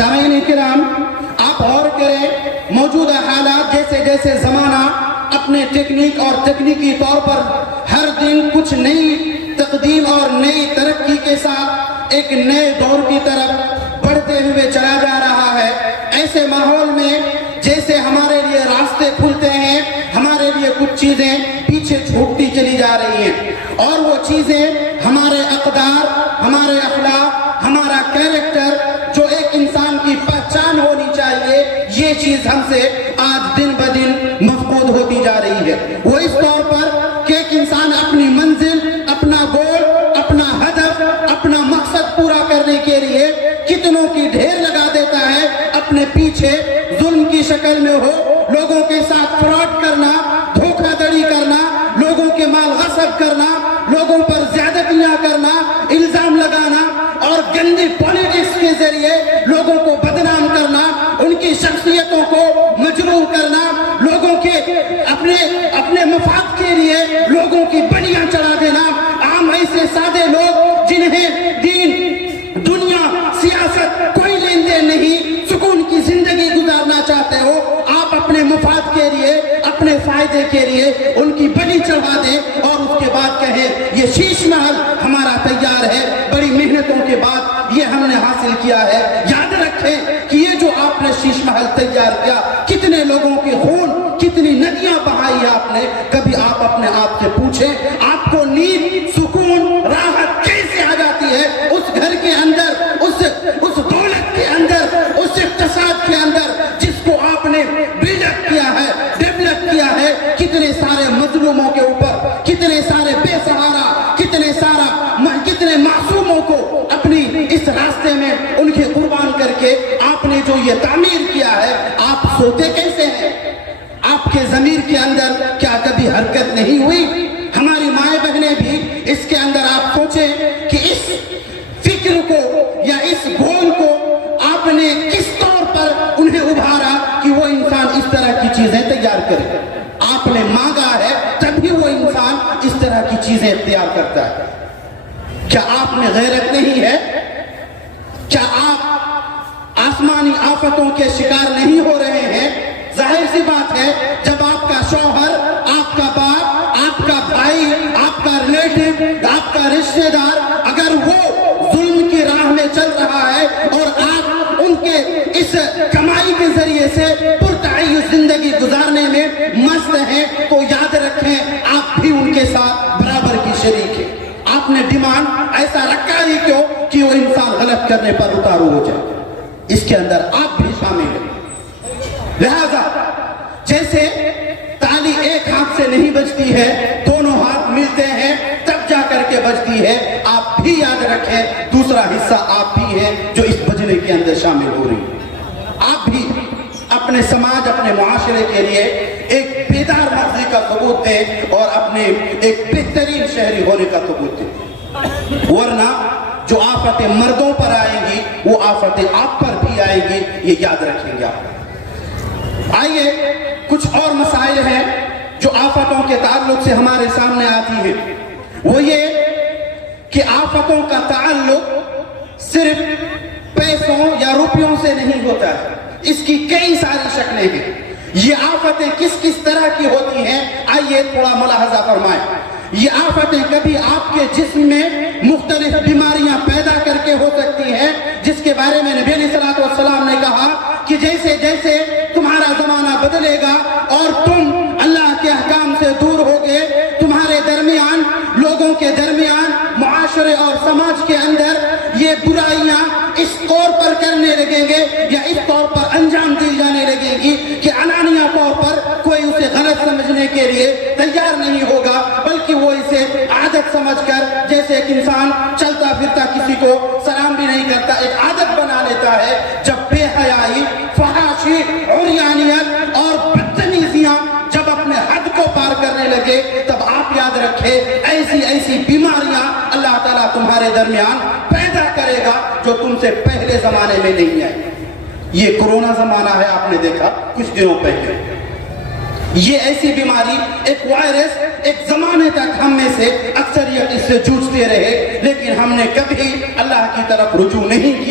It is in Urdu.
سامعین کرام، آپ غور کریں، موجودہ حالات جیسے جیسے زمانہ اپنے ٹیکنیک اور تکنیکی طور پر ہر دن کچھ نئی تقدیم اور نئی ترقی کے ساتھ ایک نئے دور کی طرف بڑھتے ہوئے چلا جا رہا ہے، ایسے ماحول میں جیسے ہمارے لیے راستے کھلتے ہیں، ہمارے لیے کچھ چیزیں پیچھے چھوٹتی چلی جا رہی ہیں، اور وہ چیزیں ہمارے اقدار، ہمارے اخلاق، ہمارا کیریکٹر جو ایک انسان کی پہچان ہونی چاہیے، یہ چیز ہم سے آج دن بدن مفقود ہوتی جا رہی ہے۔ وہ اس طور پر کہ ایک انسان اپنی منزل، اپنا گول، اپنا ہدف، اپنا مقصد پورا کرنے کے لیے کتنوں کی ڈھیر لگا دیتا ہے، اپنے پیچھے ظلم کی شکل میں ہو، لوگوں کے ساتھ فراڈ کرنا، دھوکہ دڑی کرنا، لوگوں کے مال غصب کرنا، لوگوں پر زیادتیاں کرنا، الزام لگانا اور گندی پالیٹکس کے ذریعے لوگوں کو بدنام کرنا، ان کی شخصیتوں کو مجروح کرنا، لوگوں کے اپنے مفاد کے لیے لوگوں کی بلیاں چڑھا دینا۔ عام ایسے سادے لوگ جنہیں دین، دنیا، سیاست کوئی لین دین نہیں، سکون کی زندگی گزارنا چاہتے ہو، آپ اپنے مفاد کے لیے، اپنے فائدے کے لیے ان کی بلی چڑھا دیں اور اس کے بعد کہیں یہ شیش محل ہمارا تیار ہے، بڑی محنتوں کے بعد یہ ہم نے حاصل کیا ہے۔ یاد رکھیں کہ یہ جو آپ نے شیش محل تیار کیا، کتنے لوگوں کے خون، کتنی ندیاں بہائی آپ نے، کبھی آپ اپنے آپ سے پوچھیں آپ کو نیند، سکون، راحت کیسے آ جاتی ہے اس گھر کے اندر، اس دولت کے اندر، اس اقتصاد کے اندر جس کو آپ نے بلڈ اپ کیا ہے، ڈیولپ کیا ہے، کتنے سارے مظلوموں کے اوپر، کتنے سارے بے سہارا، کتنے معصوموں کو اپنی اس راستے میں ان کے قربان کر کے آپ نے جو یہ تعمیر کیا ہے، آپ سوتے کیسے ہیں؟ آپ کے ضمیر کے اندر کیا کبھی حرکت نہیں ہوئی؟ ہماری مائیں بہنیں بھی اس کے اندر آپ سوچیں کہ اس فکر کو یا اس گول کو آپ نے کس طور پر انہیں ابھارا کہ وہ انسان اس طرح کی چیزیں تیار کرے۔ آپ نے مانگا ہے تبھی وہ انسان اس طرح کی چیزیں اختیار کرتا ہے۔ کیا آپ میں غیرت نہیں ہے؟ کیا آپ آسمانی آفتوں کے شکار نہیں ہو رہے ہیں؟ ظاہر سی بات ہے، جب آپ کا شوہر، آپ کا باپ، آپ کا بھائی، آپ کا ریلیٹو، آپ کا رشتہ دار اگر وہ ظلم کی راہ میں چل رہا ہے اور آپ ان کے اس کمائی کے ذریعے سے پرتعیش زندگی گزارنے میں مست ہیں، تو یاد رکھیں آپ بھی ان کے ساتھ برابر کی شریک ہیں۔ آپ نے ڈیمانڈ ایسا رکھا ہی کیوں کہ وہ انسان غلط کرنے پر اتارو ہو جائے، اس کے اندر آپ بھی شامل ہیں۔ لہذا جیسے تالی ایک ہاتھ سے نہیں بجتی ہے، دونوں ہاتھ ملتے ہیں تب جا کر کے بجتی ہے، آپ بھی یاد رکھیں دوسرا حصہ آپ بھی ہیں جو اس بجنے کے اندر شامل ہو رہی ہیں۔ آپ بھی اپنے سماج، اپنے معاشرے کے لیے ایک بیدار مغزی کا ثبوت دیں اور اپنے ایک بہترین شہری ہونے کا ثبوت دیں، ورنہ جو آفتیں مردوں پر آئیں گی وہ آفتیں آپ پر بھی آئیں گی، یہ یاد رکھیں گے آپ۔ آئیے کچھ اور مسائل ہیں جو آفتوں کے تعلق سے ہمارے سامنے آتی ہیں، وہ یہ کہ آفتوں کا تعلق صرف پیسوں یا روپیوں سے نہیں ہوتا ہے، اس کی کئی ساری شکلیں ہیں۔ یہ آفتیں کس کس طرح کی ہوتی ہیں، آئیے تھوڑا ملاحظہ فرمائیں۔ یہ آفتیں کبھی آپ کے جسم میں مختلف بیماریاں پیدا کر کے ہو سکتی ہیں، جس کے بارے میں نبی علیہ الصلوۃ والسلام نے کہا کہ جیسے جیسے تمہارا زمانہ بدلے گا اور تم اللہ کے احکام سے دور ہوگے، تمہارے درمیان، لوگوں کے درمیان، معاشرے اور سماج کے اندر یہ برائیاں اس طور پر کرنے لگیں گے یا اس طور پر انجام دی جانے لگے گی کہ علانیہ طور پر کوئی اسے غلط سمجھنے کے لیے تیار نہیں ہوگا، بلکہ وہ اسے عادت سمجھ کر، جیسے ایک انسان چلتا پھرتا کسی کو سلام بھی نہیں کرتا، ایک عادت بنا لیتا ہے۔ جب بے حیائی، فحاشی، عریانیت اور بدتمیزیاں جب اپنے حد کو پار کرنے لگے، تب آپ یاد رکھیں ایسی بیماریاں اللہ تعالیٰ تمہارے درمیان پیدا کرے گا جو تم سے پہلے زمانے میں نہیں آئی۔ یہ کرونا زمانہ ہے، آپ نے دیکھا کچھ دنوں پہلے، یہ ایسی بیماری، ایک وائرس، ایک زمانے تک ہم میں سے اکثریت اس سے جوجھتے رہے، لیکن ہم نے کبھی اللہ کی طرف رجوع نہیں کیا۔